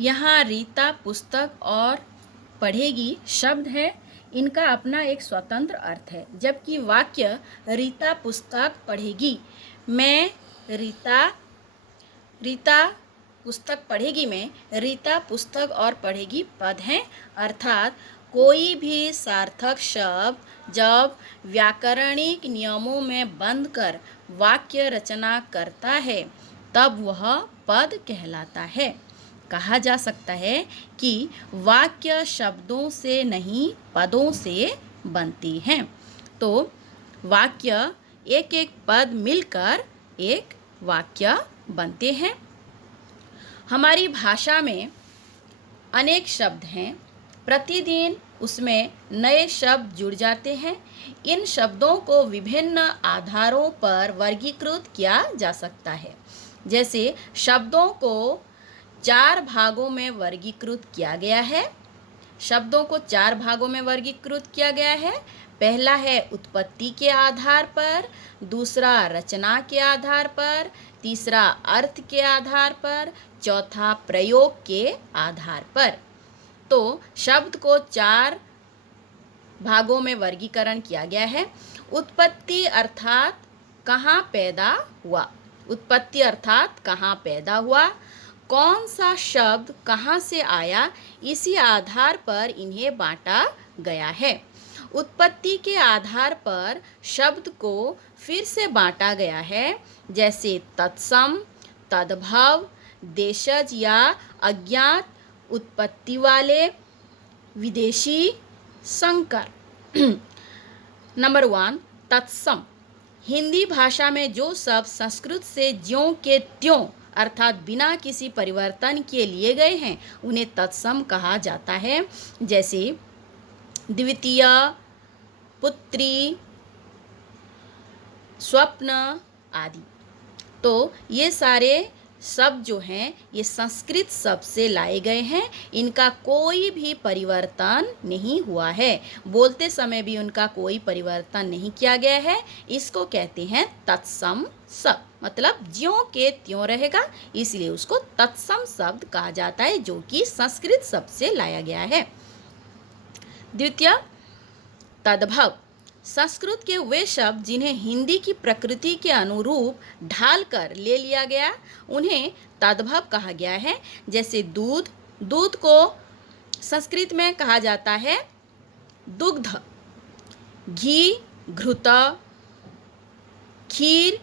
यहाँ रीता पुस्तक और पढ़ेगी शब्द है, इनका अपना एक स्वतंत्र अर्थ है, जबकि वाक्य रीता पुस्तक पढ़ेगी मैं रीता पुस्तक पढ़ेगी में रीता पुस्तक और पढ़ेगी पद हैं। अर्थात कोई भी सार्थक शब्द जब व्याकरणिक नियमों में बंध कर वाक्य रचना करता है तब वह पद कहलाता है। कहा जा सकता है कि वाक्य शब्दों से नहीं पदों से बनती हैं। तो वाक्य एक एक पद मिलकर एक वाक्य बनते हैं। हमारी भाषा में अनेक शब्द हैं, प्रतिदिन उसमें नए शब्द जुड़ जाते हैं। इन शब्दों को विभिन्न आधारों पर वर्गीकृत किया जा सकता है। जैसे शब्दों को 4 भागों में वर्गीकृत किया गया है। शब्दों को 4 भागों में वर्गीकृत किया गया है। पहला है उत्पत्ति के आधार पर, दूसरा रचना के आधार पर, तीसरा अर्थ के आधार पर, चौथा प्रयोग के आधार पर। तो शब्द को 4 भागों में वर्गीकरण किया गया है। उत्पत्ति अर्थात कहाँ पैदा हुआ। उत्पत्ति अर्थात कहाँ पैदा हुआ, कौन सा शब्द कहाँ से आया, इसी आधार पर इन्हें बांटा गया है। उत्पत्ति के आधार पर शब्द को फिर से बांटा गया है, जैसे तत्सम, तद्भव, देशज या अज्ञात, उत्पत्ति वाले, विदेशी, संकर। नंबर 1, तत्सम। हिंदी भाषा में जो शब्द संस्कृत से ज्यों के त्यों अर्थात बिना किसी परिवर्तन के लिए गए हैं उन्हें तत्सम कहा जाता है। जैसे द्वितीय, पुत्री, स्वप्न आदि। तो ये सारे शब्द जो हैं ये संस्कृत शब्द से लाए गए हैं, इनका कोई भी परिवर्तन नहीं हुआ है। बोलते समय भी उनका कोई परिवर्तन नहीं किया गया है। इसको कहते हैं तत्सम शब्द, मतलब ज्यों के त्यों रहेगा, इसलिए उसको तत्सम शब्द कहा जाता है, जो कि संस्कृत शब्द से लाया गया है। द्वितीय, तद्भव। संस्कृत के वे शब्द जिन्हें हिंदी की प्रकृति के अनुरूप ढालकर ले लिया गया उन्हें तद्भव कहा गया है। जैसे दूध, दूध को संस्कृत में कहा जाता है दुग्ध, घी, घृत, खीर,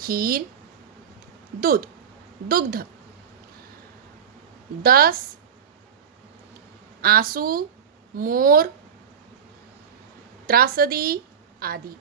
खीर, दूध, दुग्ध। 10, आंसू, मोर, त्रासदी आदि।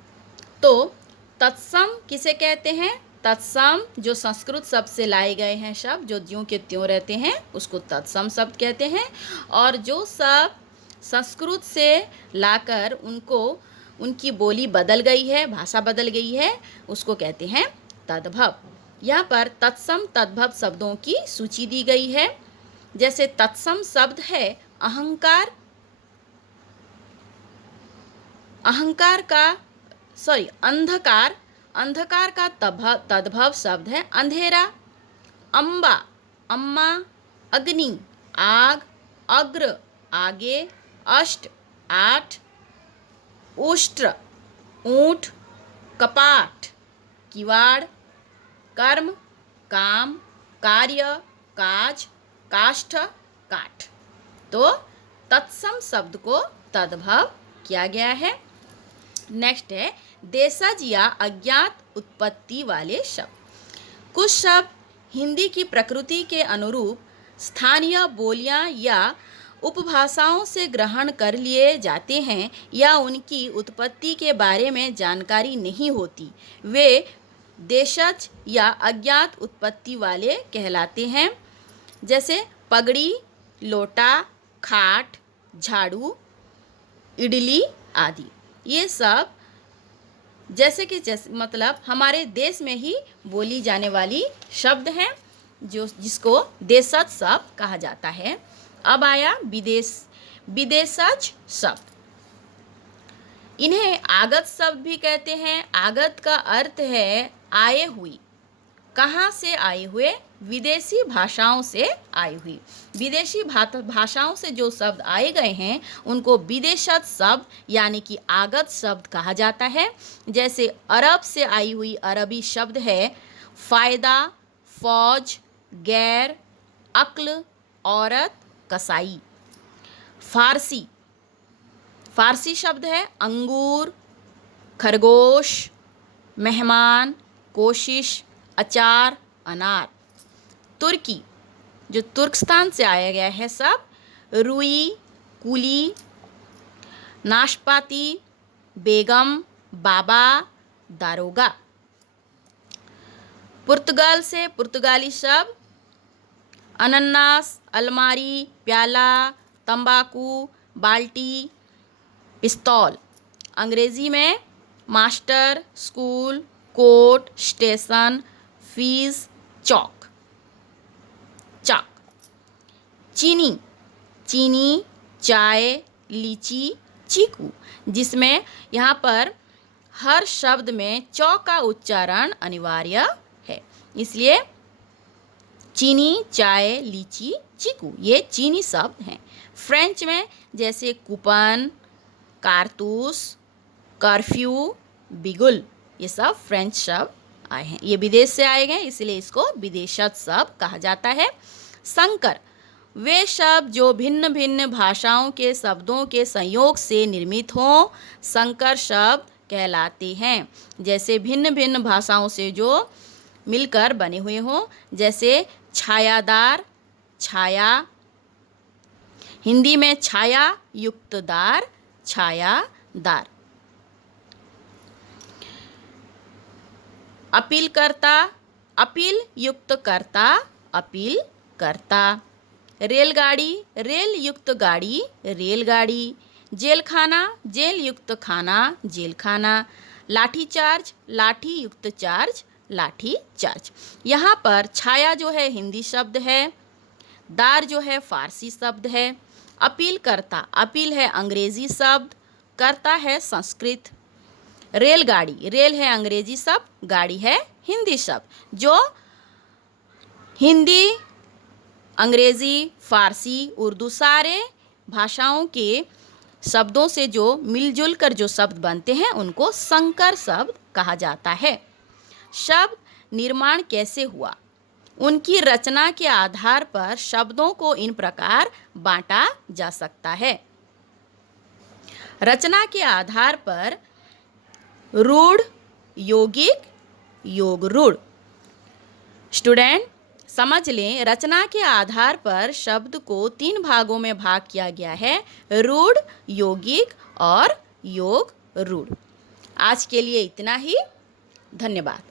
तो तत्सम किसे कहते हैं? तत्सम जो संस्कृत शब्द से लाए गए हैं शब्द जो ज्यों के त्यों रहते हैं उसको तत्सम शब्द कहते हैं। और जो शब्द संस्कृत से लाकर उनकी बोली बदल गई है, भाषा बदल गई है, उसको कहते हैं तद्भव। यहाँ पर तत्सम तद्भव शब्दों की सूची दी गई है। जैसे तत्सम शब्द है अहंकार, अंधकार, अंधकार का तद्भव शब्द है अंधेरा। अम्बा, अम्मा, अग्नि, आग, अग्र, आगे, अष्ट, 8, उष्ट्र, ऊंट, कपाट, किवाड़, कर्म, काम, कार्य, काज, काष्ठ, काठ। तो तत्सम शब्द को तद्भव किया गया है। नेक्स्ट है देशज या अज्ञात उत्पत्ति वाले शब्द। कुछ शब्द हिंदी की प्रकृति के अनुरूप स्थानीय बोलियां या उपभाषाओं से ग्रहण कर लिए जाते हैं या उनकी उत्पत्ति के बारे में जानकारी नहीं होती, वे देशज या अज्ञात उत्पत्ति वाले कहलाते हैं। जैसे पगड़ी, लोटा, खाट, झाड़ू, इडली आदि। ये सब मतलब हमारे देश में ही बोली जाने वाली शब्द हैं जिसको देशज शब्द कहा जाता है। अब आया विदेशज शब्द। इन्हें आगत शब्द भी कहते हैं। आगत का अर्थ है आए हुए, कहाँ से आए हुए, विदेशी भाषाओं से आई हुई। विदेशी भाषाओं से जो शब्द आए गए हैं उनको विदेशज शब्द यानी कि आगत शब्द कहा जाता है। जैसे अरब से आई हुई अरबी शब्द है फ़ायदा, फ़ौज, गैर, अक्ल, औरत, कसाई। फारसी शब्द है अंगूर, खरगोश, मेहमान, कोशिश, अचार, अनार। तुर्की, जो तुर्कस्तान से आया गया है सब, रुई, कुली, नाशपाती, बेगम, बाबा, दारोगा। पुर्तगाल से पुर्तगाली शब्द अनन्नास, अलमारी, प्याला, तंबाकू, बाल्टी, पिस्तौल। अंग्रेजी में master, school, court, station, fees, chalk. चीनी, चाय, लीची, चीकू, जिसमें यहाँ पर हर शब्द में चौ का उच्चारण अनिवार्य है, इसलिए चीनी, चाय, लीची, चीकू ये चीनी शब्द हैं। फ्रेंच में जैसे कूपन, कारतूस, कर्फ्यू, बिगुल, ये सब फ्रेंच शब्द आए हैं। ये विदेश से आए गए इसलिए इसको विदेशज शब्द कहा जाता है। संकर, वे शब्द जो भिन्न भिन्न भाषाओं के शब्दों के संयोग से निर्मित हों, संकर शब्द कहलाते हैं। जैसे भिन्न भिन्न भाषाओं से जो मिलकर बने हुए हों, जैसे छायादार, छाया, हिंदी में छाया युक्त दार, छायादार। अपील करता, अपील युक्त करता, अपील करता। रेलगाड़ी, रेल युक्त गाड़ी, रेलगाड़ी। जेल खाना, जेल युक्त खाना, जेल खाना। लाठी चार्ज, लाठी युक्त चार्ज, लाठी चार्ज। यहाँ पर छाया जो है हिंदी शब्द है, दार जो है फारसी शब्द है। अपील करता, अपील है अंग्रेजी शब्द, करता है संस्कृत। रेलगाड़ी, रेल है अंग्रेजी शब्द, गाड़ी है हिंदी शब्द, जो हिंदी, अंग्रेजी, फारसी, उर्दू सारे भाषाओं के शब्दों से जो मिलजुल कर जो शब्द बनते हैं उनको संकर शब्द कहा जाता है। शब्द निर्माण कैसे हुआ? उनकी रचना के आधार पर शब्दों को इन प्रकार बांटा जा सकता है। रचना के आधार पर रूढ़, यौगिक, योग रूढ़। स्टूडेंट समझ लें, रचना के आधार पर शब्द को 3 भागों में भाग किया गया है, रूढ़, यौगिक और योग रूढ़। आज के लिए इतना ही। धन्यवाद।